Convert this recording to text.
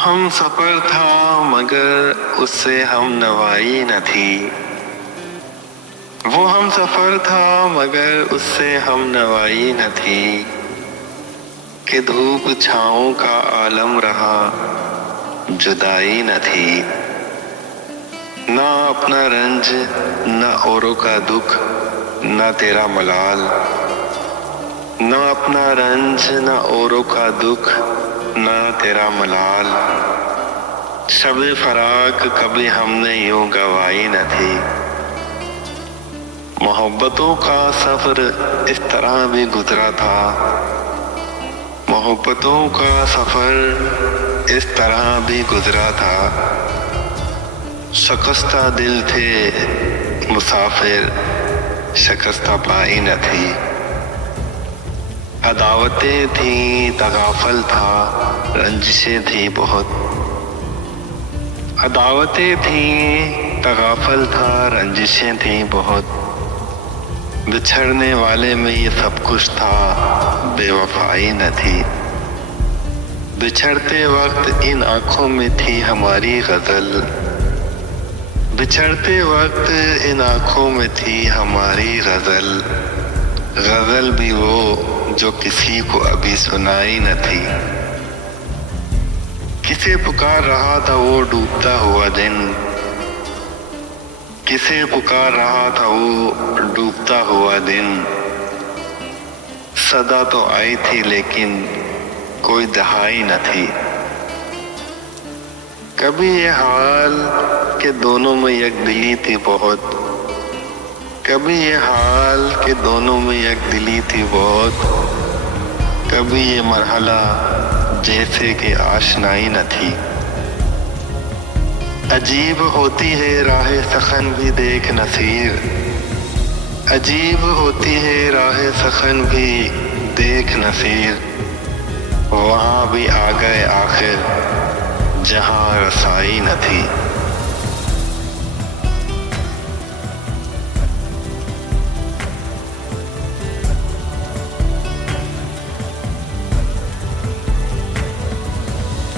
हम सफर था मगर उससे हम नवाई न थी। वो हम सफर था मगर उससे हम नवाई न थी। कि धूप छाँव का आलम रहा जुदाई न थी। ना अपना रंज न औरों का दुख न तेरा मलाल। ना अपना रंज न औरों का दुख न तेरा मलाल। शब-ए फराक कभी हमने यूं गवाई न थी। मोहब्बतों का सफर इस तरह भी गुजरा था। मोहब्बतों का सफर इस तरह भी गुजरा था। शिकस्ता दिल थे मुसाफिर शिकस्ता पाई न थी। अदावतें थी तगाफल था रंजिशें थी बहुत। अदावतें थी तगाफल था रंजिशें थी बहुत। बिछड़ने वाले में ये सब कुछ था बेवफाई न थी। बिछड़ते वक्त इन आँखों में थी हमारी गजल। बिछड़ते वक्त इन आँखों में थी हमारी गजल। गजल भी वो जो किसी को अभी सुनाई न थी। किसे पुकार रहा था वो डूबता हुआ दिन। किसे पुकार रहा था वो डूबता हुआ दिन। सदा तो आई थी लेकिन कोई दहाई न थी। कभी ये हाल के दोनों में यकदिली थी बहुत। कभी ये हाल के दोनों में यकदिली थी बहुत। कभी ये मरहला जैसे कि आशनाई न थी। अजीब होती है राह सखन भी देख नसीर। अजीब होती है राह सखन भी देख नसीर। वहाँ भी आ गए आखिर जहाँ रसाई न थी।